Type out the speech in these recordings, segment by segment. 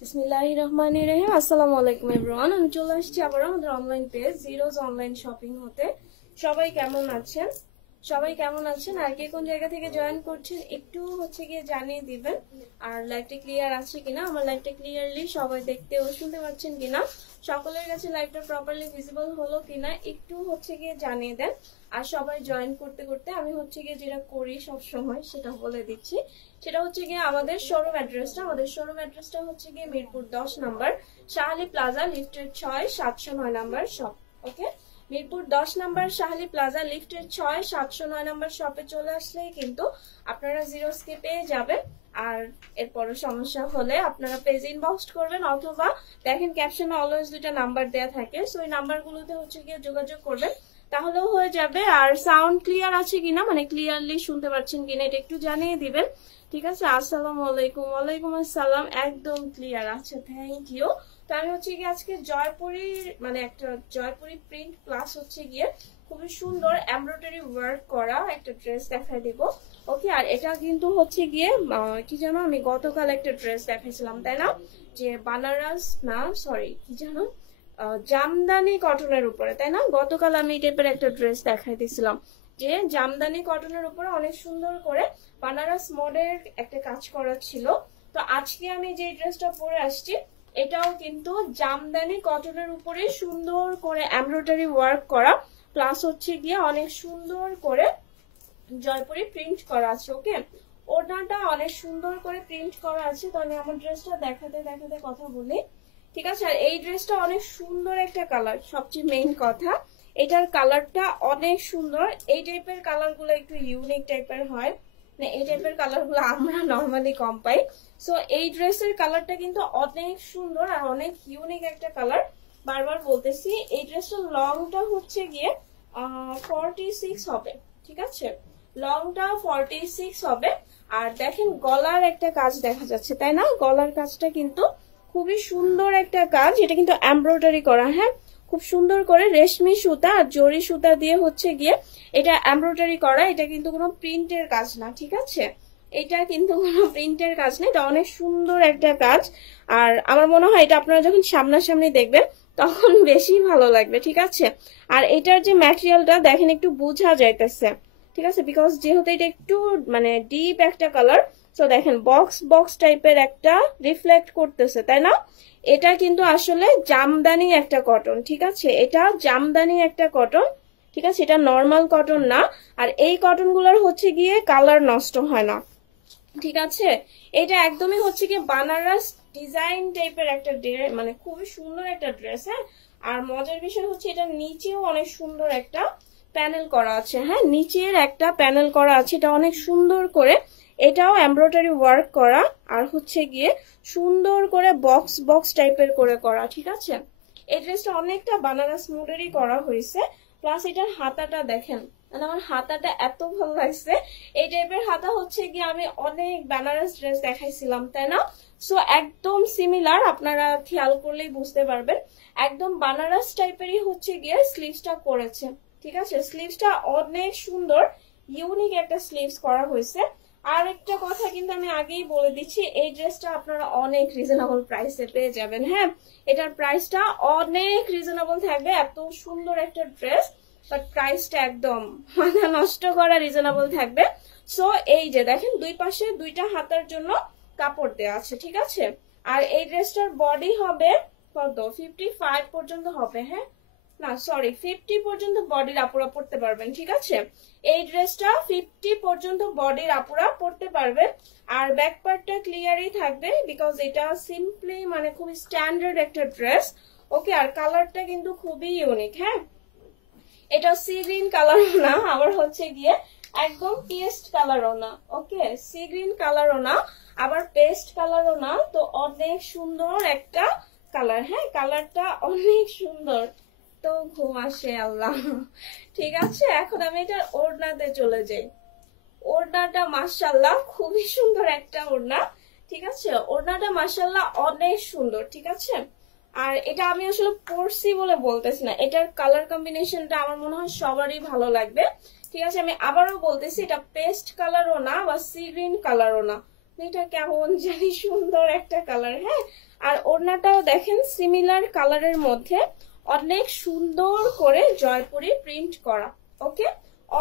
বিসমিল্লাহিররহমানিররহিম। আসসালামু আলাইকুম এভরিওয়ান, আমি চলে আসছি আবার আমাদের online page zeros online shopping হতে। সবাই কেমন আছেন? আর কে কোন জায়গা থেকে জয়েন করছেন একটু গিয়ে জানিয়ে দিবেন। আর লাইভটা ক্লিয়ার আছে কিনা, আমার লাইভটা ক্লিয়ারলি সবাই দেখতে ও শুনতে পাচ্ছেন কিনা, সকলের কাছে লাইভটা প্রপারলি ভিজিবল হলো কিনা একটু গিয়ে জানিয়ে দেন। আর সবাই জয়েন করতে করতে আমি গিয়ে যেটা করি সব সময় সেটা বলে দিচ্ছি। সেটা গিয়ে আমাদের শোরুম অ্যাড্রেসটা গিয়ে মিরপুর 10 নাম্বার শাহালি প্লাজা লিফটের 6 709 নাম্বার শপ। ওকে, মিরপুর 10 নাম্বার শাহালি প্লাজা লিফটের 6 709 নাম্বার শপে চলে আসলেই কিন্তু আপনারা জিরোসকে পেয়ে যাবেন। আর এরপরে সমস্যা হলে আপনারা পেজ ইনবক্স করবেন, অথবা দেখেন ক্যাপশনে অলওয়েজ দুটো নাম্বার দেয়া থাকে, সো এই নাম্বারগুলোতে গিয়ে যোগাযোগ করবেন, তাহলেও হয়ে যাবে। আর সাউন্ড ক্লিয়ার আছে কিনা, মানে ক্লিয়ারলি শুনতে পাচ্ছেন কিনা এটা একটু জানিয়ে দিবেন। ঠিক আছে, আসসালামু আলাইকুম। ওয়ালাইকুম আসসালাম, একদম ক্লিয়ার আছে, থ্যাংক ইউ। তো আমি গিয়ে আজকে জয়পুরি, মানে একটা জয়পুরি প্রিন্ট প্লাস গিয়ে খুবই সুন্দর এমব্রয়ডারি ওয়ার্ক করা একটা ড্রেস দেখাই দিব। ওকে, আর এটা কিন্তু গিয়ে কি জানো, আমি গতকাল একটা ড্রেস দেখাইছিলাম তাই না, যে বানারস না সরি কি জানো জামদানি কটনের উপরে, তাই না? গতকাল আমি এই টাইপের একটা ড্রেস দেখাই দিয়েছিলাম, যে জামদানি কটনের উপরে অনেক সুন্দর করে বানারস মডেল একটা কাজ করা ছিল। তো আজকে আমি যে ড্রেসটা পরে আসছি এটাও কিন্তু জামদানি কটনের উপরে সুন্দর করে এমব্রয়ডারি ওয়ার্ক করা, প্লাস গিয়ে অনেক সুন্দর করে জয়পুরি প্রিন্ট করা আছে। ওকে, ওড়নাটা অনেক সুন্দর করে প্রিন্ট করা আছে। তো আমি আমার ড্রেসটা দেখাতে দেখাতে কথা বলি, ঠিক আছে? আর এই ড্রেসটা অনেক সুন্দর একটা কালার, সবচেয়ে মেইন কথা এটার কালারটা অনেক সুন্দর। এই টাইপের কালার গুলো একটু ইউনিক টাইপের হয়, মানে এই টাইপের কালার গুলো আমরা নর্মালি কম পাই। সো এই ড্রেসের কালারটা কিন্তু অনেক সুন্দর আর অনেক ইউনিক একটা কালার। বারবার বলতেছি এই ড্রেসটার লংটা গিয়ে 46 হবে, ঠিক আছে? লংটা 46 হবে। আর দেখেন গলার একটা কাজ দেখা যাচ্ছে, তাই না? গলার কাজটা কিন্তু খুবই সুন্দর একটা কাজ, এটা কিন্তু এমব্রয়ডারি করা, হ্যাঁ, খুব সুন্দর করে রেশমি সুতা আর জরি সুতা দিয়ে গিয়ে এটা এমব্রয়ডারি করা। এটা কিন্তু কোনো প্রিন্টের কাজ না, ঠিক আছে? এটা কিন্তু কোনো প্রিন্টের কাজ না, এটা অনেক সুন্দর একটা কাজ। আর আমার মনে হয় এটা আপনারা যখন সামনাসামনি দেখবেন তখন বেশি ভালো লাগবে, ঠিক আছে? আর এটার যে ম্যাটেরিয়ালটা দেখেন একটু বোঝা যাইতেছে, ঠিক আছে, বিকজ যেহেতু এটা একটু মানে ডিপ একটা কালার, তো দেখেন বক্স বক্স টাইপের একটা রিফ্লেক্ট করতেছে, তাই না? এটা কিন্তু আসলে জামদানি একটা কটন, ঠিক আছে? এটা জামদানি একটা কটন, ঠিক আছে? এটা নর্মাল কটন না। আর এই কটন গুলার গিয়ে কালার নষ্ট হয় না, ঠিক আছে? এটা একদমই গিয়ে বানারস ডিজাইন টাইপের একটা মানে খুবই সুন্দর একটা ড্রেস, হ্যাঁ। আর মজার বিষয় এটা নিচেও অনেক সুন্দর একটা প্যানেল করা আছে, হ্যাঁ, নিচের একটা প্যানেল করা আছে, এটা অনেক সুন্দর করে, এটাও এমব্রয়ডারি ওয়ার্ক করা। আর গিয়ে সুন্দর করে বক্স বক্স টাইপের করে করা, ঠিক আছে? এই ড্রেসটা অনেকটা বানারস মোডেরই করা হয়েছে। প্লাস এটার হাতাটা দেখেন, মানে আমার হাতাটা এত ভালো লাগছে। এই টাইপের হাতা গিয়ে আমি অনেক বানারস ড্রেস দেখাইছিলাম, তাই না? সো একদম সিমিলার, আপনারা খেয়াল করলেই বুঝতে পারবেন, একদম বানারস টাইপেরই গিয়ে স্লিভসটা করেছে, ঠিক আছে? স্লিভসটা অনেক সুন্দর, ইউনিক একটা স্লিভস করা হয়েছে। আর একটা কথা কিন্তু আমি আগেই বলে দিচ্ছি, এই ড্রেসটা আপনারা অনেক রিজনেবল প্রাইসে পেয়ে যাবেন, হ্যাঁ। এটার প্রাইসটা অনেক রিজনেবল থাকবে, এত সুন্দর একটা ড্রেস, বাট প্রাইসটা একদম মাথা নষ্ট করা রিজনেবল থাকবে। সো এই যে দেখেন দুই পাশে দুইটা হাতার জন্য কাপড় দেওয়া আছে, ঠিক আছে? আর এই ড্রেসটার বডি হবে কত, 55 পর্যন্ত হবে, হ্যাঁ, না সরি 50 পর্যন্ত বডির আপুরা পড়তে পারবেন, ঠিক আছে? এই ড্রেসটা 50 পর্যন্ত বডির আপুরা পড়তে পারবেন। আর ব্যাক পার্টটা ক্লিয়ারই থাকবে, বিকজ এটা সিম্পলি মানে খুবই স্ট্যান্ডার্ড একটা ড্রেস। ওকে, আর কালারটা কিন্তু খুবই ইউনিক, হ্যাঁ। এটা সি গ্রিন কালারও না, আবার গিয়ে একদম পেস্ট কালারও না। ওকে, সি গ্রিন কালারও না, আবার পেস্ট কালারও না, তো অনেক সুন্দর একটা কালার, হ্যাঁ, কালারটা অনেক সুন্দর। তো ঘুম আসে আল্লাহ, ঠিক আছে? এখন আমি এটা ওড়নাতে চলে যাই। ওড়নাটা মাশাআল্লাহ খুবই সুন্দর একটা ওড়না, ঠিক আছে? ওড়নাটা মাশাআল্লাহ অনেক সুন্দর, ঠিক আছে? আর এটা আমি আসলে পরছি বলে বলতেছি না, এটার কালার কম্বিনেশনটা আমার মনে হয় সবারই ভালো লাগবে। ঠিক আছে, আমি আবারও বলতেছি, এটা পেস্ট কালারও না বা সি গ্রিন কালারও না, এটা কেমন জানি সুন্দর একটা কালার। হ্যাঁ, আর ওড়নাটাও দেখেন সিমিলার কালারের মধ্যে অনেক সুন্দর করে জয়পুরি প্রিন্ট করা। ওকে,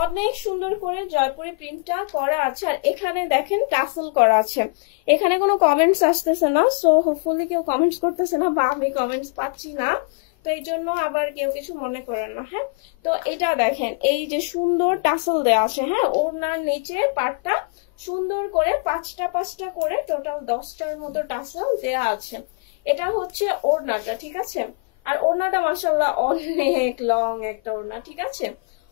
অনেক সুন্দর করে জয়পুরি প্রিন্টটা করা আছে। আর এখানে দেখেন টাসেল করা আছে। এখানে কোনো কমেন্টস আসতেছে না, সো হোপফুলি কেউ কমেন্টস করতেছে না বা আমি কমেন্টস পাচ্ছি না, তো এই জন্য আবার কেউ কিছু মনে করেন না। হ্যাঁ, তো এটা দেখেন এই যে সুন্দর টাসেল দেওয়া আছে। হ্যাঁ, ওড়নার নিচে পাটটা সুন্দর করে পাঁচটা পাঁচটা করে টোটাল 10টার মতো টাসেল দেওয়া আছে। এটা হচ্ছে ওড়নাটা। ঠিক আছে, আর ওড়নাটা মাশাআল্লাহ অনেক লং একটা ওড়না। ঠিক আছে,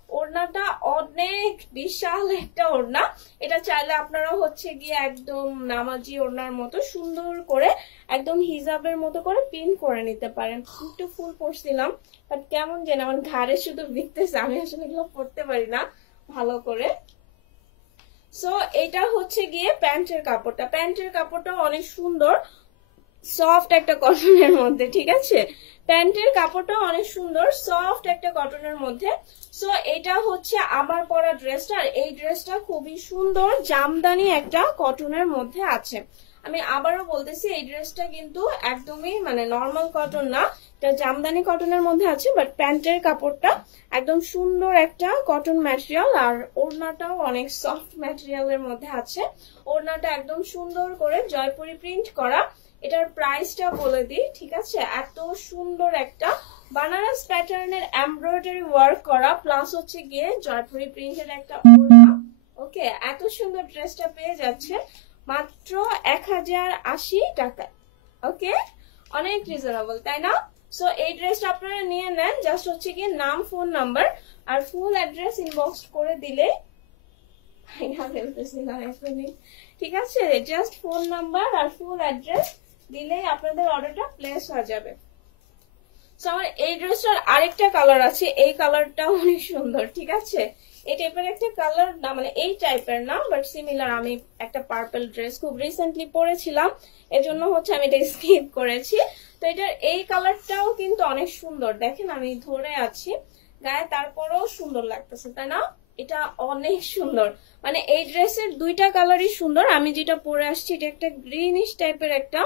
ওড়নাটা অনেক বিশাল একটা ওড়না। এটা চাইলে আপনারা হচ্ছে গিয়ে একদম নামাজি ওড়নার মতো সুন্দর করে একদম হিজাবের মতো করে পিন করে নিতে পারেন। একটু ফুল পরছিলাম, বাট কেমন যেন আমার ঘাড়ে শুধু বিকতেছে, আমি আসলে এগুলো পরতে পারি না ভালো করে। সো এটা হচ্ছে গিয়ে প্যান্টের কাপড়টা। প্যান্টের কাপড়টা অনেক সুন্দর, সফট একটা কটনের মধ্যে। ঠিক আছে, প্যান্টের কাপড়টা অনেক সুন্দর, সফট একটা কটনের মধ্যে। সো এটা হচ্ছে আমার পরা ড্রেসটা। আর এই ড্রেসটা খুবই সুন্দর জামদানি একটা কটনের মধ্যে আছে। আমি আবারও বলতেছি, এই ড্রেসটা কিন্তু একদমই মানে নর্মাল কটন না, এটা জামদানি কটনের মধ্যে আছে। বাট প্যান্টের কাপড়টা একদম সুন্দর একটা কটন ম্যাটেরিয়াল, আর ওড়নাটাও অনেক সফট ম্যাটেরিয়ালের মধ্যে আছে। ওড়নাটা একদম সুন্দর করে জয়পুরি প্রিন্ট করা। এটার প্রাইসটা বলে দিই। ঠিক আছে, এত সুন্দর একটা বানারস প্যাটার্নের এমব্রয়ডারি ওয়ার্ক করা প্লাস হচ্ছে গিয়ে জয়পুরি প্রিন্টের একটা ওড়না। ওকে, এত সুন্দর ড্রেসটা পেয়ে যাচ্ছে মাত্র 1080 টাকায়। ওকে, অনেক রিজনেবল, তাই না? সো এই ড্রেসটা আপনারা নিয়ে নেন। জাস্ট হচ্ছে গিয়ে নাম, ফোন নাম্বার আর ফুল অ্যাড্রেস ইনবক্স করে দিলে, ঠিক আছে, জাস্ট ফোন নাম্বার আর ফুল অ্যাড্রেস দিলেই আপনাদের অর্ডারটা প্লেস হয়ে যাবে। সো আমার এই ড্রেসটার আরেকটা কালার আছে, এই কালারটাও অনেক সুন্দর। ঠিক আছে, এই টাইপের একটা কালার না, মানে এই টাইপের না বাট সিমিলার। আমি একটা পার্পল ড্রেস খুব রিসেন্টলি পরেছিলাম, এজন্য হচ্ছে আমি এটা স্কিপ করেছি। তো এটার এই কালারটাও কিন্তু অনেক সুন্দর। দেখেন আমি ধরে আছি গায়ে, তারপরেও সুন্দর লাগতেছে, তাই না? এটা অনেক সুন্দর, মানে এই ড্রেসের দুইটা কালারই সুন্দর। আমি যেটা পরে আসছি এটা একটা গ্রিনিশ টাইপের একটা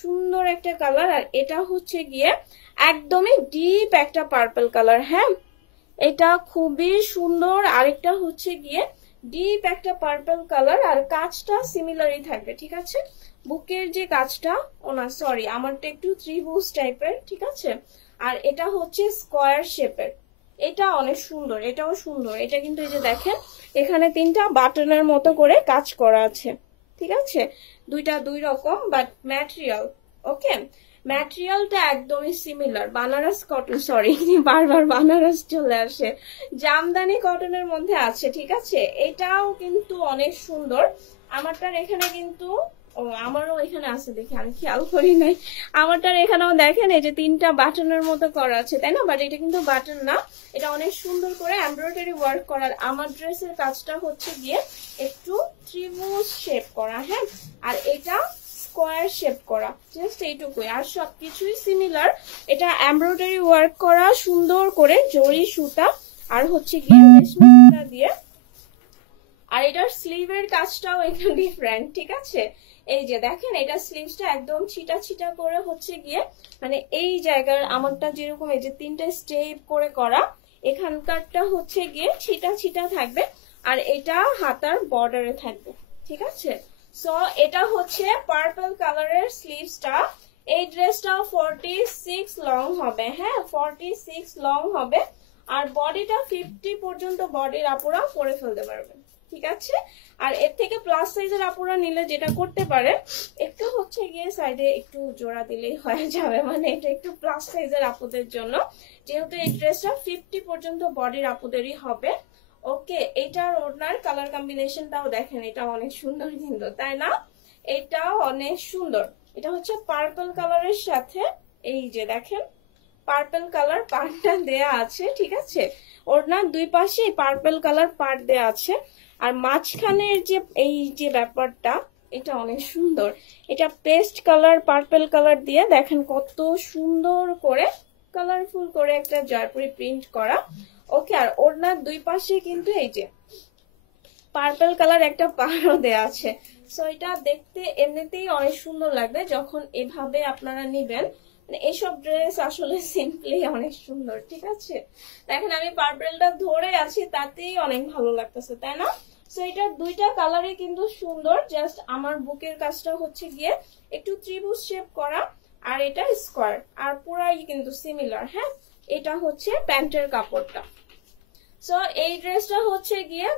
সুন্দর একটা কালার, আর এটা হচ্ছে গিয়ে একদমই ডিপ একটা পার্পল কালার। হ্যাঁ, এটা খুবই সুন্দর। আরেকটা হচ্ছে গিয়ে ডিপ একটা পার্পল কালার, আর কাজটা সিমিলারই থাকবে। ঠিক আছে, বুকের যে কাজটা, ও না সরি, আমারটা একটু ত্রিভুজ টাইপের। ঠিক আছে, আর এটা হচ্ছে স্কোয়ার শেপের। এটা অনেক সুন্দর, এটাও সুন্দর। এটা কিন্তু এই যে দেখেন এখানে 3টা বাটনের মতো করে কাজ করা আছে। ঠিক আছে, দুইটা দুই রকম বাট ম্যাটেরিয়াল। ওকে, ম্যাটেরিয়ালটা একদমই সিমিলার। বানারস কটন, সরি বারবার বানারস চলে আসে, জামদানি কটনের মধ্যে আছে। ঠিক আছে, এটাও কিন্তু অনেক সুন্দর। আমারটার এখানে কিন্তু, ও আমারও এখানে আছে, দেখি আমি খেয়াল করি নাই। আমারটার এখানেও দেখেন এই যে 3টা বাটনের মতো করা আছে, তাই না? বাট এটা কিন্তু বাটন না, এটা অনেক সুন্দর করে এমব্রয়ডারি ওয়ার্ক করার। আমার ড্রেসের কাজটা হচ্ছে গিয়ে একটু ত্রিভুজ শেপ করা। হ্যাঁ, আর এটা স্কোয়ার শেপ করা, জাস্ট এইটুকুই, আর সবকিছুই সিমিলার। এটা এমব্রয়ডারি ওয়ার্ক করা সুন্দর করে জরি সুতা আর হচ্ছে গিয়ে রেশমি সুতা দিয়ে। আর এটার স্লিভের কাজটাও একটু ডিফারেন্ট। ঠিক আছে, এই যে দেখেন এটা স্লিভসটা একদম ছিটা ছিটা করে হচ্ছে গিয়ে, মানে এই জায়গার আমারটা যেরকম এই যে 3টে স্টেপ করে করা, এখানকারটা হচ্ছে গিয়ে ছিটা ছিটা থাকবে, আর এটা হাতার বর্ডারে থাকবে। ঠিক আছে, সো এটা হচ্ছে পার্পল কালারের স্লিভসটা। এই ড্রেসটাও 46 লং হবে। হ্যাঁ, 46 লং হবে, আর বডিটা 50 পর্যন্ত বডির আপুরা পরে ফেলতে পারবে। ঠিক আছে, আর এর থেকে প্লাস সাইজের আপুরা নিলে যেটা করতে পারে, একটু হচ্ছে গিয়ে সাইডে একটু জোড়া দিলেই হয়ে যাবে, মানে এটা একটু প্লাস সাইজের আপুদের জন্য, যেহেতু এই ড্রেসটা 50 পর্যন্ত বডির আপুদেরই হবে। ওকে, এটার ওড়নার কালার কম্বিনেশনটাও দেখেন, এটা অনেক সুন্দর কিন্তু, তাই না? এটাও অনেক সুন্দর। এটা হচ্ছে পার্পল কালারের সাথে এই যে দেখেন পার্পল কালার পার্টটা দেয়া আছে। ঠিক আছে, ওড়নার দুই পাশে পার্পল কালার পার্ট দেয়া আছে, আর মাঝখানের যে এই যে ব্যাপারটা এটা অনেক সুন্দর, এটা পেস্ট কালার পার্পল কালার দিয়ে দেখেন কত সুন্দর করে কালারফুল করে একটা জয়পুরি প্রিন্ট করা। ওকে, আর ওড়নার দুই পাশে কিন্তু এই যে পার্পল কালার একটা পাড়ও দেয়া আছে। সো এটা দেখতে এমনিতেই অনেক সুন্দর লাগবে যখন এভাবে আপনারা নিবেন। মানে এইসব ড্রেস আসলে সিম্পলি অনেক সুন্দর, ঠিক আছে। দেখেন আমি পার্পলটা ধরে আছি, তাতেই অনেক ভালো লাগতেছে, তাই না? সো এটা দুইটা কালারই কিন্তু সুন্দর, জাস্ট আমার বুকের কাজটা হচ্ছে গিয়ে একটু ত্রিভুজ শেপ করা, আর এটা স্কোয়ার, আর পুরাই কিন্তু সিমিলার। হ্যাঁ, এটা হচ্ছে প্যান্টের কাপড়টা। সো এই ড্রেসটা হচ্ছে গিয়ে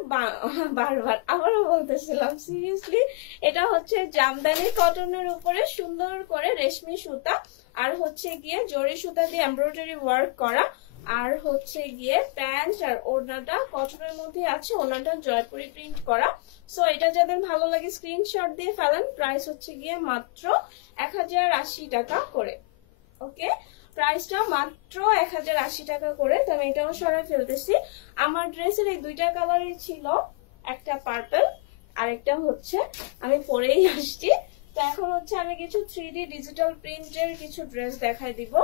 বারবার আবারও বলতেছিলাম, সিরিয়াসলি এটা হচ্ছে জামদানি কটনের উপরে সুন্দর করে রেশমি সুতা আর হচ্ছে গিয়ে জরি সুতা দিয়ে এমব্রয়ডারি ওয়ার্ক করা, আর হচ্ছে গিয়ে প্যান্ট আর ওড়নাটা কটনের মধ্যে আছে, ওড়নাটা জয়পুরি প্রিন্ট করা। সো এটা যাদের ভালো লাগে স্ক্রিনশট দিয়ে ফেলেন। প্রাইস হচ্ছে গিয়ে মাত্র 1080 টাকা করে। ওকে, প্রাইসটা মাত্র 1080 টাকা করে। তো আমি এটাও সরাই ফেলতেছি। আমার ড্রেসের এই দুইটা কালারই ছিল, একটা পার্পল আর একটা হচ্ছে আমি পরেই আসছি। তো এখন হচ্ছে আমি কিছু 3D ডিজিটাল প্রিন্টের কিছু ড্রেস দেখাই দিব।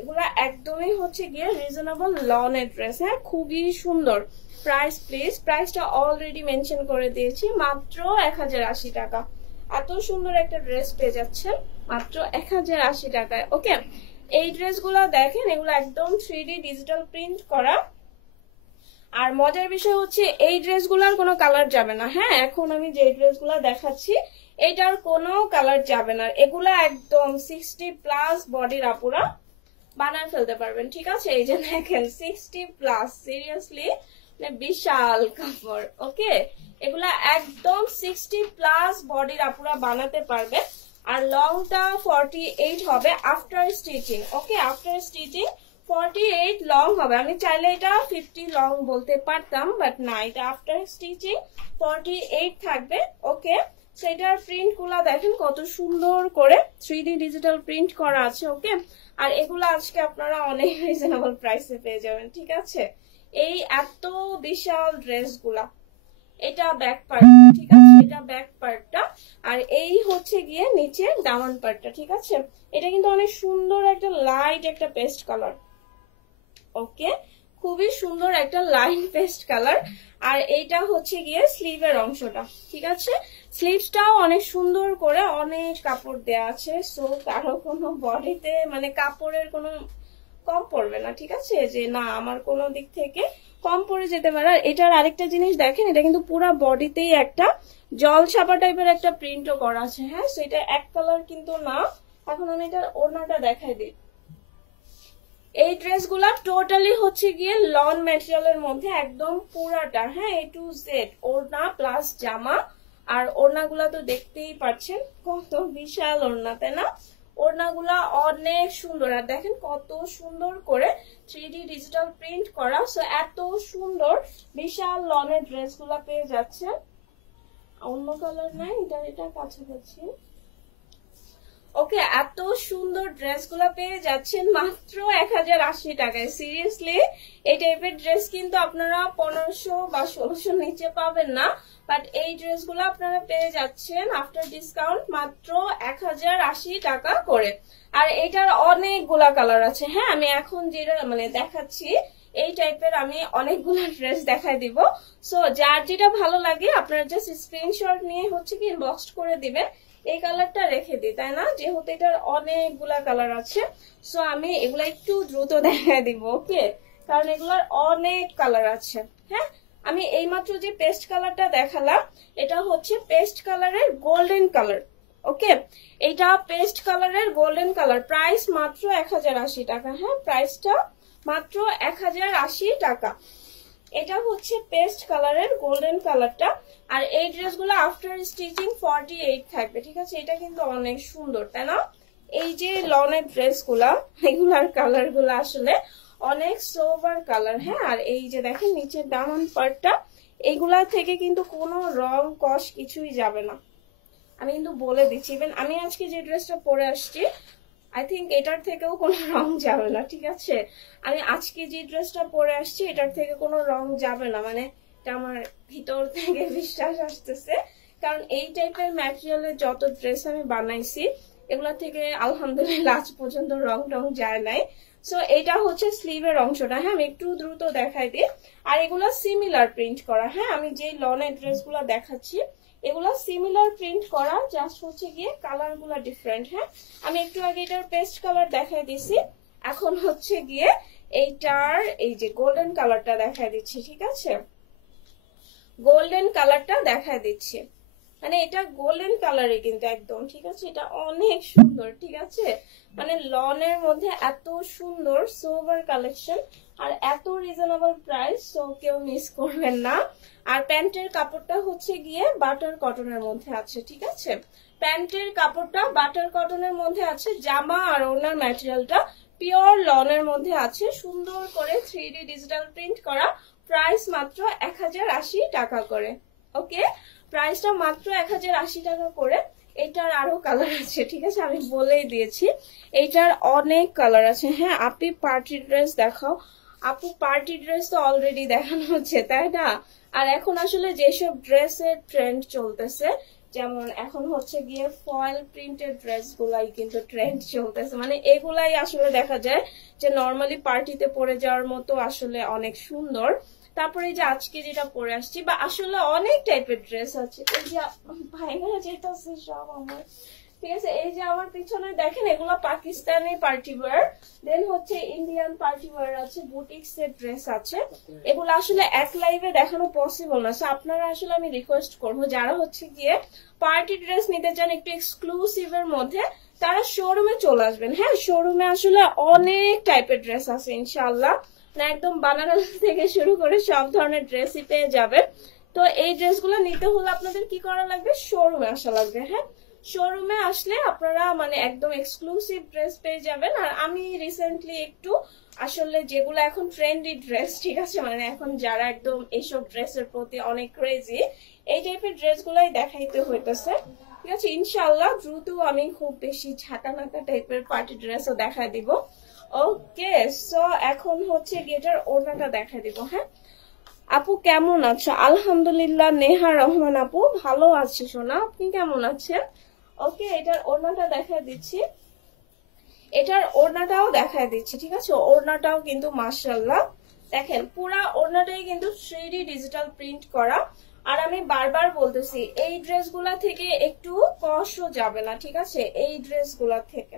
এগুলা একদমই হচ্ছে গিয়ে রিজনেবল লনের ড্রেস। হ্যাঁ, খুবই সুন্দর। প্রাইস প্লিজ, প্রাইসটা অলরেডি মেনশন করে দিয়েছি, মাত্র 1080 টাকা। এত সুন্দর একটা ড্রেস পেয়ে যাচ্ছেন মাত্র 1080 টাকায়। ওকে, এই ড্রেসগুলো দেখেন, এগুলো একদম 3D ডিজিটাল প্রিন্ট করা। আর মজার বিষয় হচ্ছে এই ড্রেসগুলোর কোনো কালার যাবে না। হ্যাঁ, এখন আমি যে ড্রেসগুলো দেখাচ্ছি এটার কোনো কালার যাবে না। এগুলা একদম 60+ বডির আপুরা বানায় ফেলতে পারবেন, ঠিক আছে। এই যে দেখেন 60+, সিরিয়াসলি বিশাল কাপড়। ওকে, এগুলা একদম 60+ বডির আপুরা বানাতে পারবে। আর লংটা 48 হবে আফটার স্টিচিং। ওকে, আফটার স্টিচিং 48 লং হবে। আমি চাইলে এটা 50 লং বলতে পারতাম, বাট না, এটা আফটার স্টিচিং 48 থাকবে। ওকে, সেটার প্রিন্ট গুলা দেখেন কত সুন্দর করে 3D ডিজিটাল প্রিন্ট করা আছে। ওকে, আর এগুলো আজকে আপনারা অনেক রিজনেবল প্রাইসে পেয়ে যাবেন, ঠিক আছে। এই এত বিশাল ড্রেস গুলা, এটা ব্যাক পার্টটা, ঠিক আছে, এটা ব্যাক পার্টটা, আর এই হচ্ছে গিয়ে নিচে দামান পার্টটা, ঠিক আছে। এটা কিন্তু অনেক সুন্দর একটা লাইট একটা পেস্ট কালার। ওকে, খুবই সুন্দর একটা লাইন পেস্ট কালার। আর এইটা হচ্ছে গিয়ে স্লিভের অংশটা, ঠিক আছে। স্লিভসটাও অনেক সুন্দর করে অনেক কাপড় দেয়া আছে। সো কারো কোনো বডিতে মানে কাপড়ের কোনো কম পড়বে না, ঠিক আছে, যে না আমার কোনো দিক থেকে কম পড়ে যেতে পারে। আর এটার আরেকটা জিনিস দেখেন, এটা কিন্তু পুরো বডিতেই একটা জল ছাপা টাইপের একটা প্রিন্টও করা আছে। হ্যাঁ, সো এটা এক কালার কিন্তু না। এখন আমি এটার ওড়নাটা দেখাই দিই। এই ড্রেসগুলা টোটালি হচ্ছে গিয়ে লন ম্যাটেরিয়ালের মধ্যে একদম পুরাটা। হ্যাঁ, A to Z ওড়না প্লাস জামা। আর ওড়নাগুলা তো দেখতেই পাচ্ছেন কত বিশাল ওড়না, তাই না। ওড়নাগুলা অনেক সুন্দর, আর দেখেন কত সুন্দর করে 3D ডিজিটাল প্রিন্ট করা। সো এত সুন্দর বিশাল লনের ড্রেসগুলা পেয়ে যাচ্ছে। অন্য কালার নাই, এটা কাছাকাছি। ওকে, এত সুন্দর ড্রেসগুলো পেয়ে যাচ্ছেন মাত্র 1080 টাকায়। সিরিয়াসলি এই টাইপের ড্রেস কিন্তু আপনারা 1500 বা 1600 নিচে পাবেন না, বাট এই ড্রেসগুলো আপনারা পেয়ে যাচ্ছেন আফটার ডিসকাউন্ট মাত্র 1080 টাকা করে। আর এটার অনেকগুলা কালার আছে। হ্যাঁ, আমি এখন যেটা মানে দেখাচ্ছি এই টাইপের আমি অনেকগুলো ড্রেস দেখাই দিব। সো যার যেটা ভালো লাগে আপনারা জাস্ট স্ক্রিনশট নিয়ে হচ্ছে কি ইনবক্স করে দিবেন। এই কালারটা রেখে দিই, তাই না, যেহেতু এটার অনেকগুলা কালার আছে। সো আমি এগুলা একটু দ্রুত দেখাই দিব। ওকে, কারণ এগুলার অনেক কালার আছে। হ্যাঁ, আমি এইমাত্র যে পেস্ট কালারটা দেখালাম এটা হচ্ছে পেস্ট কালারের গোল্ডেন কালার। ওকে, এটা পেস্ট কালারের গোল্ডেন কালার। প্রাইস মাত্র 1080 টাকা। হ্যাঁ, প্রাইসটা মাত্র 1080 টাকা। এটা হচ্ছে পেস্ট কালারের গোল্ডেন কালারটা। আর এই ড্রেসগুলো আফটার স্টিচিং 48 থাকবে, ঠিক আছে। এটা কিন্তু অনেক সুন্দর, তাই না। এই যে লনের ড্রেসগুলা, এগুলার কালার গুলো আসলে অনেক সোবার কালার। হ্যাঁ, আর এই যে দেখেন নিচের দামান পার্টটা, এইগুলা থেকে কিন্তু কোনো রং কষ কিছুই যাবে না, আমি কিন্তু বলে দিচ্ছি। ইভেন আমি আজকে যে ড্রেসটা পরে আসছি আই থিঙ্ক এটার থেকেও কোনো রং যাবে না, ঠিক আছে। আমি আজকে যে ড্রেসটা পরে আসছি এটার থেকে কোনো রং যাবে না, মানে এটা আমার ভিতর থেকে বিশ্বাস আসতেছে। কারণ এই টাইপের ম্যাটেরিয়ালের যত ড্রেস আমি বানাইছি এগুলা থেকে আলহামদুলিল্লাহ আজ পর্যন্ত রং টং যায় নাই। সো এটা হচ্ছে স্লিভের অংশটা, হ্যাঁ আমি একটু দ্রুত দেখাই দিই। আর এগুলা সিমিলার প্রিন্ট করা, হ্যাঁ আমি যে লনের ড্রেসগুলো দেখাচ্ছি এগুলা সিমিলার প্রিন্ট করা, জাস্ট হচ্ছে গিয়ে কালার গুলা ডিফারেন্ট। হ্যাঁ আমি একটু আগে এটার পেস্ট কালার দেখাই দিছি, এখন হচ্ছে গিয়ে এইটার এই যে গোল্ডেন কালারটা দেখাই দিচ্ছি। ঠিক আছে, গোল্ডেন কালারটা দেখাই দিচ্ছি, মানে এটা গোল্ডেন কালারে কিন্তু একদম। ঠিক আছে, এটা অনেক সুন্দর। ঠিক আছে, মানে লনের মধ্যে এত সুন্দর সোভার কালেকশন আর এত রিজনেবল প্রাইস, সো কেউ মিস করবেন না। আর প্যান্টের কাপড়টা হচ্ছে গিয়ে বাটার কটনের মধ্যে আছে। ঠিক আছে, প্যান্টের কাপড়টা বাটার কটনের মধ্যে আছে, জামা আর ওনার ম্যাটেরিয়ালটা পিওর লনের মধ্যে আছে, সুন্দর করে 3D ডিজিটাল প্রিন্ট করা। প্রাইস মাত্র 1080 টাকা করে। ওকে, প্রাইসটা মাত্র 1080 টাকা করে। এটার আরো কালার আছে, ঠিক আছে আমি বলেই দিয়েছি এইটার অনেক কালার আছে। হ্যাঁ আপনি পার্টি ড্রেস দেখাও। আপু পার্টি ড্রেস তো অলরেডি দেখানো হচ্ছে তাই না? আর এখন আসলে যেসব ড্রেসের ট্রেন্ড চলতেছে, যেমন এখন হচ্ছে গিয়ে ফয়েল প্রিন্টেড ড্রেস গুলাই কিন্তু ট্রেন্ড চলতেছে, মানে এগুলাই আসলে দেখা যায় যে নর্মালি পার্টিতে পরে যাওয়ার মতো আসলে অনেক সুন্দর। তারপরে যে আজকে যেটা পরে আসছি, বা আসলে অনেক টাইপের ড্রেস আছে, এই যে ভাইরা যেটা আছে সব আমার। ঠিক আছে, এই যে আমার পিছনে দেখেন এগুলো পাকিস্তানি পার্টি ওয়্যার, দেন হচ্ছে ইন্ডিয়ান পার্টি ওয়্যার আছে, বুটিক্স এর ড্রেস আছে। এগুলো আসলে এক লাইভে দেখানো পসিবল না, সো আপনারা আসলে আমি রিকোয়েস্ট করবো যারা হচ্ছে গিয়ে পার্টি ড্রেস নিতে চান একটু এক্সক্লুসিভ এর মধ্যে, তারা শোরুমে চলে আসবেন। হ্যাঁ শোরুমে আসলে অনেক টাইপের ড্রেস আছে ইনশাল্লাহ, না একদম বানারস থেকে শুরু করে সব ধরনের ড্রেসই পেয়ে যাবেন। তো এই ড্রেসগুলো নিতে হলে আপনাদের কি করা লাগবে, শোরুমে আসা লাগবে। হ্যাঁ শোরুমে আসলে আপনারা মানে একদম এক্সক্লুসিভ ড্রেস পেয়ে যাবেন। আর আমি রিসেন্টলি একটু আসলে যেগুলো এখন ট্রেন্ডি ড্রেস, ঠিক আছে মানে এখন যারা একদম এইসব ড্রেসের প্রতি অনেক ক্রেজি, এই টাইপের ড্রেসগুলাই দেখাইতে হইতেছে। ঠিক আছে, ইনশাল্লাহ দ্রুত আমি খুব বেশি ঝাঁটা নাকা টাইপের পার্টি ড্রেসও দেখাই দিব। ওকে, সো এখন হচ্ছে গেটার ওড়নাটা দেখা দিব। হ্যাঁ আপু কেমন আছো? আলহামদুলিল্লাহ নেহা রহমান আপু ভালো আছি সোনা, আপনি কেমন আছেন? ওকে, এটার ওড়নাটা দেখা দিচ্ছি, এটার ওড়নাটাও দেখা দিচ্ছি। ঠিক আছে, ওড়নাটাও কিন্তু মাশাআল্লাহ দেখেন পুরা ওড়নাটাই কিন্তু 3D ডিজিটাল প্রিন্ট করা। আর আমি বারবার বলতেছি এই ড্রেসগুলা থেকে একটু কষ্টও যাবে না। ঠিক আছে, এই ড্রেসগুলা থেকে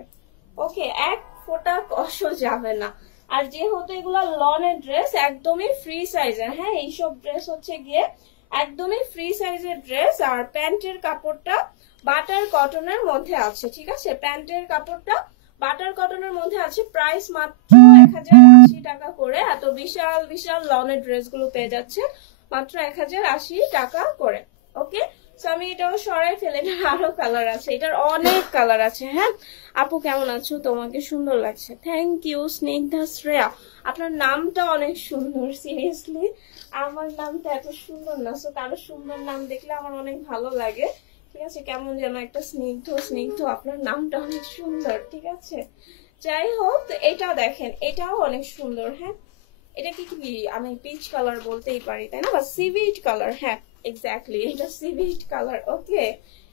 ওকে এক ফোঁটা কষ্ট যাবে না। আর যেহেতু এগুলা লনের ড্রেস একদমই ফ্রি সাইজের, হ্যাঁ এইসব ড্রেস হচ্ছে গিয়ে একদমই ফ্রি সাইজের ড্রেস। আর প্যান্টের কাপড়টা বাটার কটনের মধ্যে আছে। ঠিক আছে, প্যান্টের কাপড়টা বাটার কটনের মধ্যে আছে। প্রাইস মাত্র 1080 টাকা করে। এত বিশাল বিশাল লনের ড্রেস গুলো পেয়ে যাচ্ছে মাত্র 1080 টাকা করে। ওকে, আমি এটাও সরাই ফেলে, এটার আরো কালার আছে, এটার অনেক কালার আছে। হ্যাঁ আপু কেমন আছো? তোমাকে সুন্দর লাগছে, থ্যাংক ইউ। স্নিগ্ধা শ্রেয়া, আপনার নামটা অনেক সুন্দর, সিরিয়াসলি আমার নামটা এত সুন্দর না, সো কারো সুন্দর নাম দেখলে আমার অনেক ভালো লাগে। ঠিক আছে, কেমন যেন একটা স্নিগ্ধ স্নিগ্ধ, আপনার নামটা অনেক সুন্দর। ঠিক আছে, যাই হোক এটাও দেখেন, এটাও অনেক সুন্দর। হ্যাঁ এটা কি কি আমি পিচ কালার বলতেই পারি তাই না, বা সিভিট কালার। হ্যাঁ এক্স্যাক্টলি, এটা সিভিট কালার। ওকে,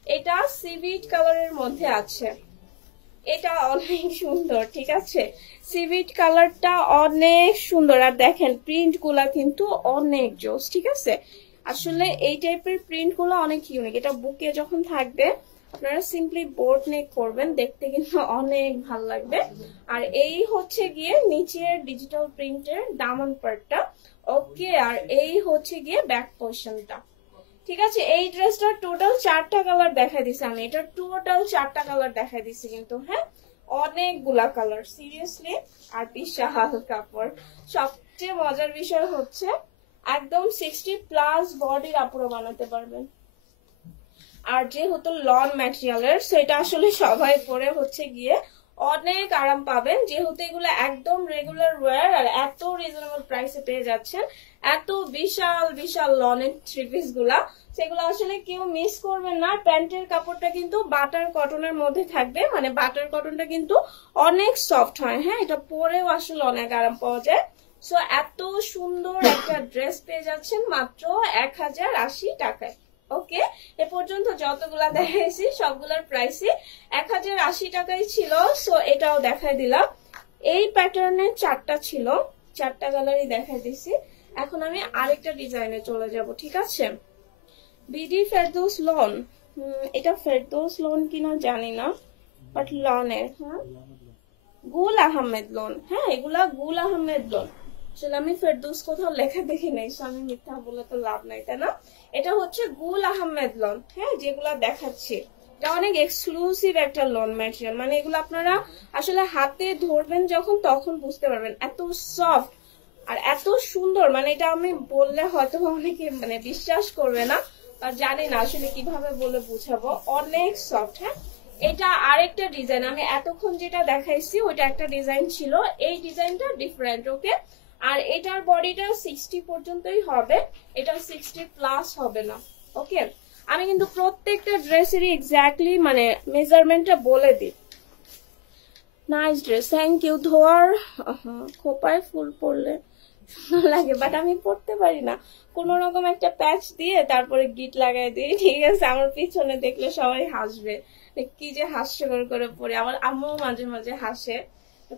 এটা সিভিট কালারের মধ্যে আছে, এটা অনেক সুন্দর। ঠিক আছে, সিভিট কালারটা অনেক সুন্দর। আর দেখেন প্রিন্ট গুলা কিন্তু অনেক জোস। ঠিক আছে, আসলে এই টাইপের প্রিন্ট গুলো অনেক ইউনিক। এটা বুকে যখন থাকবে আপনারা সিম্পলি বোর্ড নেক করবেন, দেখতে কিন্তু অনেক ভালো লাগবে। আর এই হচ্ছে গিয়ে নিচের ডিজিটাল প্রিন্টের দামান পার্টটা। ওকে, আর এই হচ্ছে গিয়ে ব্যাক পোর্শনটা। ঠিক আছে, এই ড্রেসটার টোটাল 4টা কালার দেখা দিছি আমি, এটা টোটাল 4টা কালার দেখা দিছি কিন্তু। হ্যাঁ অনেকগুলা কালার সিরিয়াসলি, আর বিশাল কাপড়। সবচেয়ে মজার বিষয় হচ্ছে একদম 60+ বডির আপুরা বানাতে পারবেন। আর যেহেতু লন ম্যাটেরিয়ালের, সেটা আসলে সবাই পরে হচ্ছে গিয়ে অনেক আরাম পাবেন, যেহেতু এগুলো একদম রেগুলার ওয়্যার আর এত রিজনেবল প্রাইসে পেয়ে যাচ্ছেন। এত বিশাল বিশাল লনের থ্রি পিস গুলা, সেগুলো আসলে কেউ মিস করবেন না। প্যান্টের কাপড়টা কিন্তু বাটার কটনের মধ্যে থাকবে, মানে বাটার কটনটা কিন্তু অনেক সফট হয়। হ্যাঁ এটা পরেও আসলে অনেক আরাম পাওয়া যায়। সো এত সুন্দর একটা ড্রেস পেয়ে যাচ্ছেন মাত্র 1080 টাকায়। ওকে, এ পর্যন্ত যতগুলা দেখাইছি সবগুলার প্রাইসই 1080 টাকাই ছিল। সো এটাও দেখাই দিলাম। এই প্যাটার্নের 4টা ছিল, 4টা কালারই দেখাই দিছি। এখন আমি আরেকটা ডিজাইনে চলে যাব, ঠিক আছে। বিডি ফেরদৌস লন, এটা ফেরদৌস লন কিনা জানি না, বাট লনের, হ্যাঁ গুল আহমেদ লোন, হ্যাঁ এগুলা গুল আহমেদ লোন। আসলে আমি ফেরদৌস কোথাও লেখা দেখি নাই, আমি মিথ্যা বলে তো লাভ নাই, তাই না। এটা হচ্ছে গুল আহমেদ লোন, হ্যাঁ যেগুলা দেখাচ্ছি এটা অনেক এক্সক্লুসিভ একটা লোন ম্যাটেরিয়াল। মানে এগুলো আপনারা আসলে হাতে ধরবেন যখন, তখন বুঝতে পারবেন এত সফট আর এত সুন্দর। মানে এটা আমি বললে হয়তো অনেকে মানে বিশ্বাস করবে না, আর জানি না আসলে কিভাবে বলে বুঝাবো, অনেক সফট। হ্যাঁ এটা আরেকটা ডিজাইন, আমি এতক্ষণ যেটা দেখাইছি ওইটা একটা ডিজাইন ছিল, এই ডিজাইনটা ডিফারেন্ট। ওকে, আর এটার বডিটা 60 পর্যন্তই হবে, এটা 60 প্লাস হবে না। ওকে, আমি কিন্তু প্রত্যেকটা ড্রেসেরই এক্স্যাক্টলি মানে মেজারমেন্টটা বলে দিই। Nice dress, thank you. ধোয়ার খোপায় ফুল পরলে সুন্দর লাগে, বাট আমি পড়তে পারি না, কোন রকম একটা প্যাচ দিয়ে তারপরে গিট লাগাই দিই, ঠিক আছে। আমার পিছনে দেখলে সবাই হাসবে, কি যে হাস্যকর করে পড়ে। আমার আম্মু মাঝে মাঝে হাসে,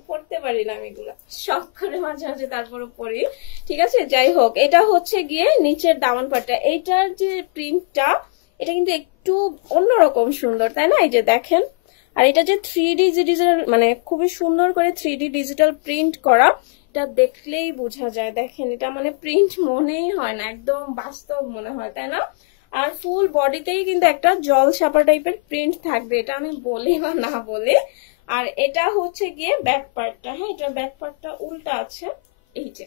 পড়তে পারি না আমি এগুলা, শখ করে মাঝে মাঝে তারপরে পড়ি, ঠিক আছে। যাই হোক, এটা হচ্ছে গিয়ে নিচের দামান পাটটা, এইটার যে প্রিন্টটা এটা কিন্তু একটু অন্যরকম সুন্দর, তাই না। এই যে দেখেন, আর এটা যে 3D ডিজিটাল মানে খুবই সুন্দর করে 3D ডিজিটাল প্রিন্ট করা, এটা দেখলেই বোঝা যায়। দেখেন এটা মানে প্রিন্ট মনেই হয় না, একদম বাস্তব মনে হয়, তাই না। আর ফুল বডিতেই কিন্তু একটা জল ছাপা টাইপের প্রিন্ট থাকবে, এটা আমি বলি বা না বলি। আর এটা হচ্ছে গিয়ে ব্যাক পার্টটা, হ্যাঁ এটা ব্যাক পার্টটা উল্টা আছে, এই যে,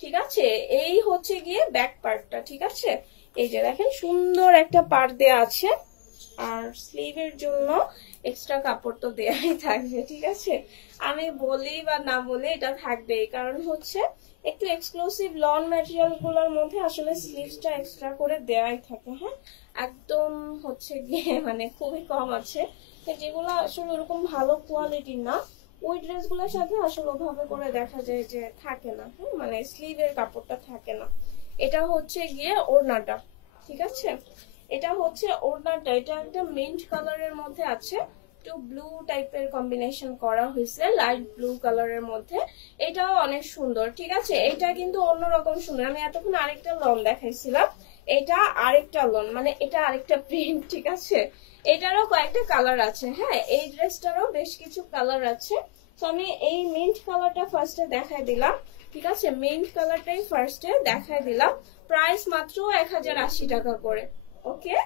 ঠিক আছে। এই হচ্ছে গিয়ে ব্যাক পার্টটা, ঠিক আছে। এই যে দেখেন সুন্দর একটা পার্ট দেয়া আছে, আর স্লিভের জন্য এক্সট্রা কাপড় তো দেয়াই থাকবে, ঠিক আছে। আমি বলি বা না বলি এটা থাকবে, কারণ হচ্ছে একটু এক্সক্লুসিভ লন ম্যাটেরিয়াল গুলোর মধ্যে আসলে স্লিভসটা এক্সট্রা করে দেয়াই থাকে। হ্যাঁ একদম হচ্ছে গিয়ে মানে খুবই কম আছে, যেগুলো আসলে ওরকম ভালো কোয়ালিটির না, ওই ড্রেসগুলোর সাথে আসলে ওভাবে করে দেখা যায় যে থাকে না, হ্যাঁ মানে স্লিভের কাপড়টা থাকে না। এটা হচ্ছে গিয়ে ওড়নাটা, ঠিক আছে। এটা হচ্ছে ওড়নাটা, এটা একটা মিন্ট কালারের মধ্যে আছে, একটু ব্লু টাইপের কম্বিনেশন করা হয়েছে, লাইট ব্লু কালারের মধ্যে। এটাও অনেক সুন্দর, ঠিক আছে। এটা কিন্তু অন্যরকম সুন্দর। আমি এতক্ষণ আরেকটা লন দেখাইছিলাম, এটা আরেকটা লন, মানে এটা আরেকটা প্রিন্ট, ঠিক আছে। এটারও কয়েকটা কালার আছে, হ্যাঁ এই ড্রেসটারও বেশ কিছু কালার আছে। তো আমি এই মিন্ট কালারটা ফার্স্টে দেখাই দিলাম, ঠিক আছে। মিন্ট কালারটাই ফার্স্টে দেখাই দিলাম। প্রাইস মাত্র 1080 টাকা করে। ওকে,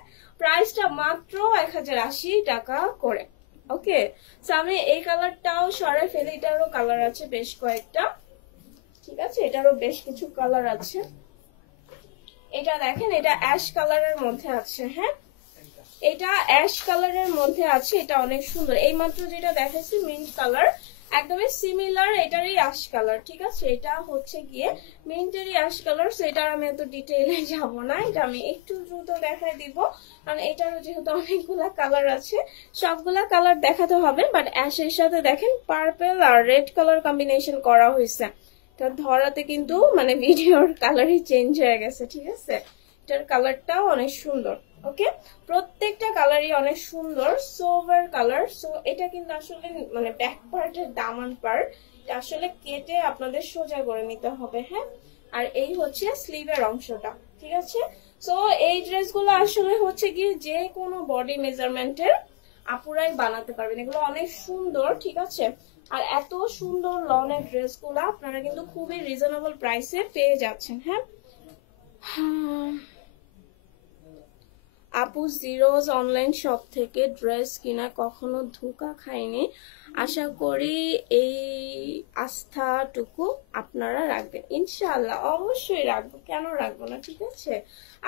প্রাইসটা মাত্র 1080 টাকা করে। ওকে, সো আমি এই কালারটাও সরাই ফেলে, এটারও কালার আছে বেশ কয়েকটা, ঠিক আছে। এটারও বেশ কিছু কালার আছে। এটা দেখেন, এটা অ্যাশ কালারের মধ্যে আছে, হ্যাঁ এটা অ্যাশ কালারের মধ্যে আছে, এটা অনেক সুন্দর। এই মাত্র যেটা দেখাচ্ছি মিন্ট কালার, একদমই সিমিলার এটারই অ্যাশ কালার, ঠিক আছে। এটা হচ্ছে গিয়ে মিন্টেরই অ্যাশ কালার, সেটার আমি এত ডিটেইলে যাব না, এটা আমি একটু দ্রুত দেখাই দিব, কারণ এটারও যেহেতু অনেকগুলা কালার আছে সবগুলা কালার দেখাতে হবে। বাট অ্যাশের সাথে দেখেন পার্পল আর রেড কালার কম্বিনেশন করা হয়েছে, এটা ধরাতে কিন্তু মানে ভিডিওর কালারই চেঞ্জ হয়ে গেছে, ঠিক আছে। এটার কালারটাও অনেক সুন্দর। ওকে, প্রত্যেকটা কালারই অনেক সুন্দর, সোভার কালার। সো এটা কিন্তু আসলে মানে ব্যাক পার্টের দামান পার্ট, এটা আসলে কেটে আপনাদের সোজা করে নিতে হবে, হ্যাঁ। আর এই হচ্ছে স্লিভের অংশটা, ঠিক আছে। সো এই ড্রেসগুলো আসলে হচ্ছে কি যে কোনো বডি মেজারমেন্টের আপুরাই বানাতে পারবেন, এগুলো অনেক সুন্দর, ঠিক আছে। আর এত সুন্দর লনের ড্রেসগুলো আপনারা কিন্তু খুবই রিজনেবল প্রাইসে পেয়ে যাচ্ছেন, হ্যাঁ। আপু জিরোজ অনলাইন শপ থেকে ড্রেস কিনা কখনো ধোঁকা খাইনি, আশা করি এই আস্থাটুকু আপনারা রাখবেন। ইনশাআল্লাহ অবশ্যই রাখবো, কেন রাখবো না, ঠিক আছে।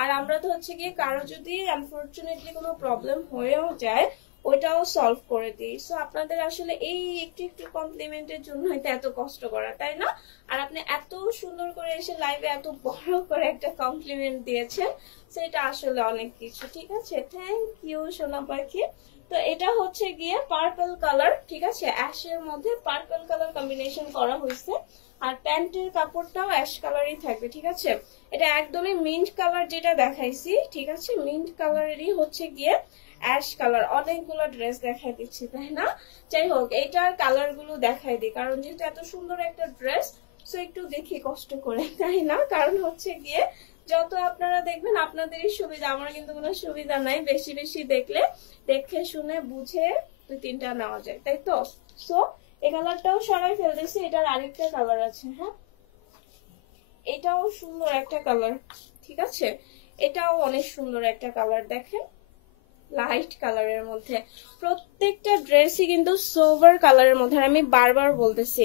আর আমরা তো হচ্ছে গিয়ে কারো যদি আনফরচুনেটলি কোনো প্রবলেম হয়েও যায় ওইটাও সলভ করে দিই। সো আপনাদের আসলে এই একটু একটু কমপ্লিমেন্টের জন্য হয়তো এত কষ্ট করা, তাই না। আর আপনি এত সুন্দর করে এসে লাইভে এত বড় করে একটা কমপ্লিমেন্ট দিয়েছেন, সেটা আসলে অনেক কিছু, ঠিক আছে। থ্যাংক ইউ সোনা পাখি। তো এটা হচ্ছে গিয়ে পার্পল কালার, ঠিক আছে, অ্যাশের মধ্যে পার্পল কালার কম্বিনেশন করা হয়েছে। আর প্যান্টের কাপড়টাও অ্যাশ কালারই থাকবে, ঠিক আছে। এটা একদমই মিন্ট কালার যেটা দেখাইছি, ঠিক আছে, মিন্ট কালারেরই হচ্ছে গিয়ে অ্যাশ কালার। অনেকগুলো ড্রেস দেখাই দিচ্ছি তাই না। যাই হোক, এইটার কালার গুলো দেখাই দিই, কারণ যেহেতু এত সুন্দর একটা ড্রেস, সো একটু দেখি কষ্ট করে তাই না। কারণ হচ্ছে গিয়ে যত আপনারা দেখবেন আপনাদেরই সুবিধা, আমার কিন্তু কোনো সুবিধা নাই। বেশি বেশি দেখলে দেখে শুনে বুঝে 2-3টা নেওয়া যায়, তাই তো। সো এই কালারটাও সরাই ফেলতেছি। এটার আরেকটা কালার আছে, হ্যাঁ, এটাও সুন্দর একটা কালার, ঠিক আছে। এটাও অনেক সুন্দর একটা কালার, দেখেন লাইট কালারের মধ্যে। প্রত্যেকটা ড্রেসই কিন্তু সোভার কালারের মধ্যে। আমি বারবার বলতেছি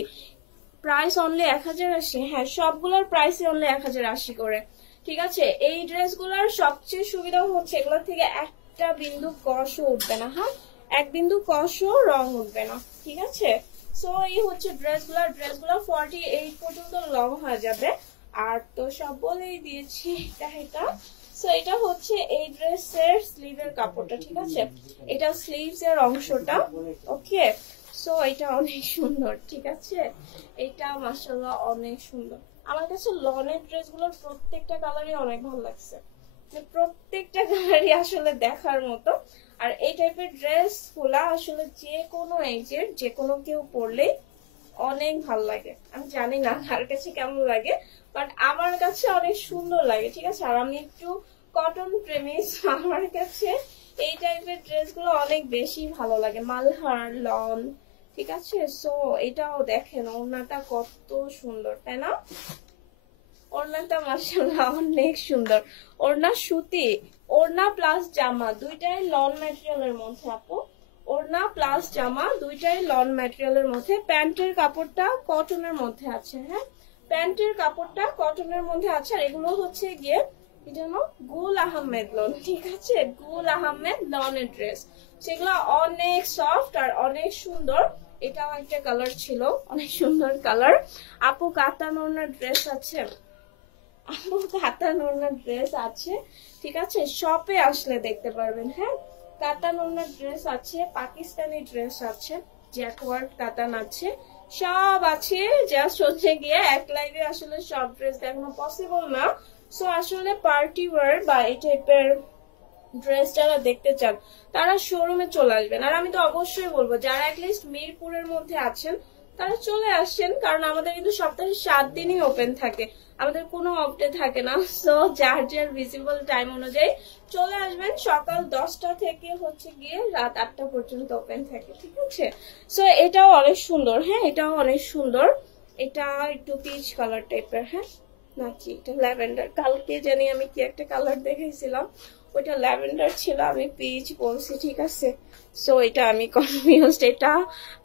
প্রাইস অনলি 1080। হ্যাঁ, সবগুলোর প্রাইসই অনলি 1080 করে, ঠিক আছে। এই ড্রেসগুলোর সবচেয়ে সুবিধা হচ্ছে এগুলোর থেকে একটা বিন্দু কষও উঠবে না, হ্যাঁ, এক বিন্দু কষও রং উঠবে না, ঠিক আছে। সো এই হচ্ছে ড্রেসগুলো 48 পর্যন্ত লং হয়ে যাবে। আর তো সব বলেই দিয়েছি এটা। সো এটা হচ্ছে এই ড্রেসের স্লিভের কাপড়টা, ঠিক আছে। এটা স্লিভস এর অংশটা, ওকে। সো এটা অনেক সুন্দর, ঠিক আছে। এটা মাশাআল্লাহ অনেক সুন্দর। আমার কাছে লনের ড্রেসগুলোর প্রত্যেকটা কালারই অনেক ভালো লাগছে, প্রত্যেকটা কালারই আসলে দেখার মতো। আর এই টাইপের ড্রেস গুলা আসলে যে কোনো এজের যে কোনো কেউ পরলেই অনেক ভালো লাগে। আমি জানি না কার কাছে কেমন লাগে, বাট আমার কাছে অনেক সুন্দর লাগে, ঠিক আছে। আর আমি একটু কটন প্রেমিক, আমার কাছে এই টাইপের ড্রেসগুলো অনেক বেশি ভালো লাগে, মালহার লন, ঠিক আছে। সো এটাও দেখেন ওড়নাটা কত সুন্দর, তাই না। ওড়নাটা মাশাআল্লাহ অনেক সুন্দর। ওড়না সুতি, ওড়না প্লাস জামা দুইটাই লন ম্যাটেরিয়ালের মধ্যে আপু। ওড়না প্লাস জামা দুইটাই লন ম্যাটেরিয়ালের মধ্যে। প্যান্টের কাপড়টা কটনের মধ্যে আছে, হ্যাঁ, প্যান্টের কাপড়টা কটনের মধ্যে আছে। আর এগুলো হচ্ছে গিয়ে কি যেন গুল আহমেদ লন, ঠিক আছে, গুল আহমেদ লনের ড্রেস। সেগুলো অনেক সফট আর অনেক সুন্দর। এটাও একটা কালার ছিল, অনেক সুন্দর কালার। আপু কাতান ওড়নার ড্রেস আছে, আপু কাতান ওড়নার ড্রেস আছে, ঠিক আছে। শপে আসলে দেখতে পারবেন, হ্যাঁ। কাতান ওড়নার ড্রেস আছে, পাকিস্তানি ড্রেস আছে, জ্যাকওয়ার্ড কাতান আছে, সব আছে। জাস্ট হচ্ছে গিয়ে এক লাইভে আসলে সব ড্রেস দেখানো পসিবল না। সো আসলে পার্টি ওয়্যার বা এই টাইপের ড্রেস যারা দেখতে চান তারা শোরুমে চলে আসবেন। আর আমি তো অবশ্যই বলবো যারা অ্যাটলিস্ট মিরপুরের মধ্যে আছেন তারা চলে আসেন, কারণ আমাদের কিন্তু সপ্তাহে 7 দিনই ওপেন থাকে, আমাদের কোনো অফ ডে থাকে না। সো যার যার ভিজিবল টাইম অনুযায়ী চলে আসবেন। সকাল 10টা থেকে হচ্ছে গিয়ে রাত 8টা পর্যন্ত ওপেন থাকে, ঠিক আছে। সো এটাও অনেক সুন্দর, হ্যাঁ, এটাও অনেক সুন্দর। এটা একটু পিচ কালার টাইপের, হ্যাঁ, নাকি এটা ল্যাভেন্ডার। কালকে জানি আমি কি একটা কালার দেখাইছিলাম, ওইটা ল্যাভেন্ডার ছিল, আমি পিচ বলছি, ঠিক আছে। সো এটা আমি কনফিউজড, এটা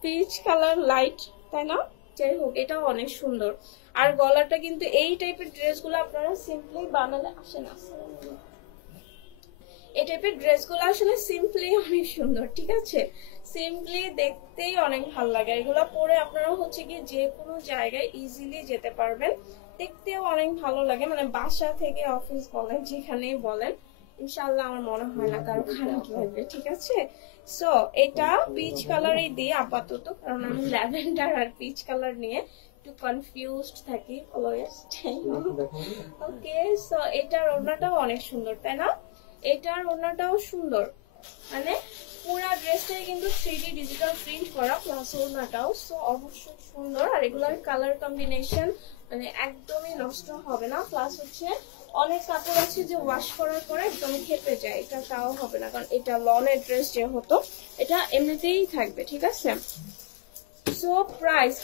পিচ কালার লাইট, তাই না। যাই হোক, এটাও অনেক সুন্দর। আর গলাটা কিন্তু এই টাইপের ড্রেসগুলো আপনারা সিম্পলি বানালে আসে না, এই টাইপের ড্রেসগুলো আসলে সিম্পলি অনেক সুন্দর, ঠিক আছে। সিম্পলি দেখতেই অনেক ভালো লাগে। এগুলো পরে আপনারা হচ্ছে কি যে কোনো জায়গায় ইজিলি যেতে পারবেন, দেখতেও অনেক ভালো লাগে। মানে বাসা থেকে অফিস বলেন, যেখানেই বলেন, ইনশাল্লাহ আমার মনে হয় না কারো খারাপ লাগবে, ঠিক আছে। সো এটা পিচ কালারই দিই আপাতত, কারণ আমি ল্যাভেন্ডার আর পিচ কালার নিয়ে একটু কনফিউজড থাকি অলওয়েজ। ওকে, সো এটার ওড়নাটাও অনেক সুন্দর, তাই না। এটার ওড়নাটাও সুন্দর, মানে পুরা ড্রেসটাই কিন্তু 3D ডিজিটাল প্রিন্ট করা, প্লাস ওড়নাটাও। সো অবশ্যই সুন্দর। আর এগুলার কালার কম্বিনেশন মানে একদমই নষ্ট হবে না। প্লাস হচ্ছে অনেক কাপড় আছে যে ওয়াশ করার পরে একদম খেপে যায়, এটা তাও হবে না, কারণ এটা লনের ড্রেস যে হতো এটা এমনিতেই থাকবে, ঠিক আছে। সো প্রাইস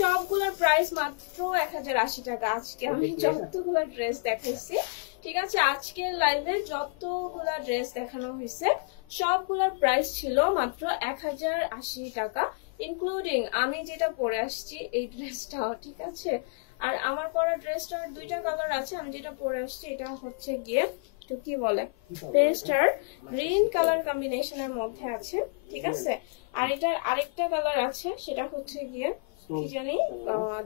সবগুলোর প্রাইস মাত্র 1080 টাকা। আজকে আমি যতগুলো ড্রেস দেখাইছি, ঠিক আছে, আজকের লাইভে যতগুলা ড্রেস দেখানো হয়েছে সবগুলোর প্রাইস ছিল মাত্র 1080 টাকা, ইনক্লুডিং আমি যেটা পরে আসছি এই ড্রেসটাও, ঠিক আছে। আর আমার পরা ড্রেসটার দুইটা কালার আছে। আমি যেটা পরে আসছি এটা হচ্ছে গিয়ে তো কি বলে পেস্টার গ্রিন কালার কম্বিনেশনের মধ্যে আছে, ঠিক আছে। আর এটার আরেকটা কালার আছে, সেটা হচ্ছে গিয়ে কি জানি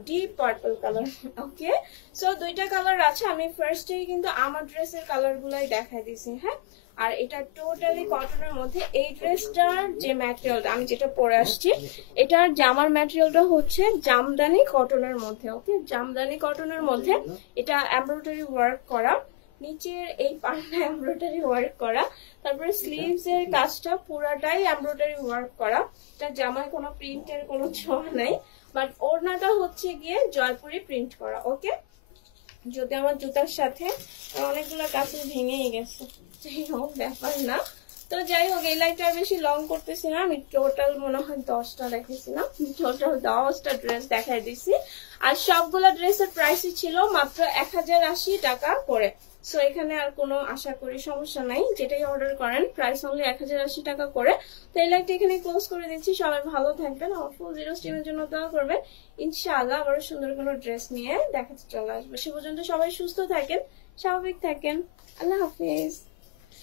ডিপ পার্পল কালার। ওকে, সো দুইটা কালার আছে। আমি ফার্স্টেই কিন্তু আমার ড্রেসের কালার গুলাই দেখাই দিছি। হ্যাঁ, আর এটা টোটালি কটনের মধ্যে। এই ড্রেসটার যে ম্যাটেরিয়ালটা আমি যেটা পরে আসছি, এটার জামার ম্যাটেরিয়ালটা হচ্ছে জামদানি কটনের মধ্যে। ওকে, জামদানি কটনের মধ্যে এটা এমব্রয়ডারি ওয়ার্ক করা, নিচের এই পার্টটা এমব্রয়ডারি ওয়ার্ক করা, তারপরে স্লিভস এর কাজটা পুরাটাই এমব্রয়ডারি ওয়ার্ক করা। এটা জামায় কোনো প্রিন্টের কোনো ছোঁয়া নাই, বাট ওড়নাটা হচ্ছে গিয়ে জয়পুরি প্রিন্ট করা। ওকে, যদি আমার জুতার সাথে অনেকগুলো কাছে ভেঙেই গেছে, যাই হোক ব্যাপার না। তো যাই হোক, এই লাইটটা বেশি লং করতেছি না। আমি টোটাল মনে হয় 10টা দেখেছিলাম, টোটাল 10টা ড্রেস দেখাই দিছি। আর সবগুলা ড্রেসের প্রাইসই ছিল মাত্র 1080 টাকা করে। সো এখানে আর কোনো আশা করি সমস্যা নাই, যেটাই অর্ডার করেন প্রাইস অনলি 1080 টাকা করে। তো এই লাইভটা এখানে ক্লোজ করে দিচ্ছি। সবাই ভালো থাকবেন, আমার ফুল জিরো স্ট্রিমের জন্য দোয়া করবেন। ইনশাআল্লাহ আবারও সুন্দর কোনো ড্রেস নিয়ে দেখাতে চলে আসবো। সে পর্যন্ত সবাই সুস্থ থাকেন, স্বাভাবিক থাকেন। আল্লাহ হাফিজ।